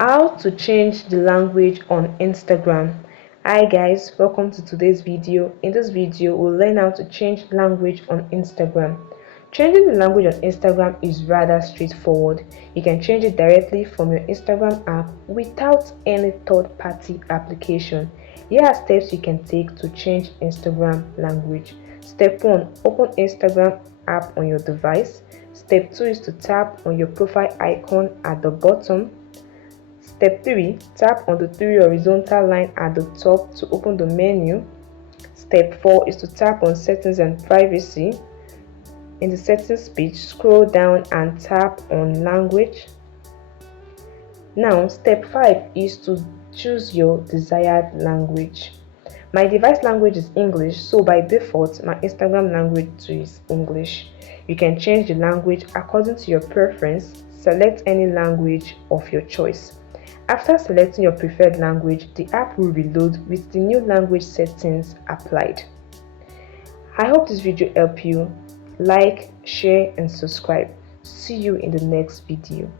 How to change the language on Instagram. Hi guys, welcome to today's video. In this video we'll learn how to change language on Instagram. Changing the language on Instagram is rather straightforward. You can change it directly from your Instagram app without any third-party application. Here are steps you can take to change Instagram language. Step 1, open Instagram app on your device. Step 2 is to tap on your profile icon at the bottom. Step 3, tap on the three horizontal line at the top to open the menu. Step 4 is to tap on settings and privacy. In the settings page, scroll down and tap on language. Now, step 5 is to choose your desired language. My device language is English, so by default, my Instagram language too is English. You can change the language according to your preference. Select any language of your choice. After selecting your preferred language, the app will reload with the new language settings applied. I hope this video helped you. Like, share and subscribe. See you in the next video.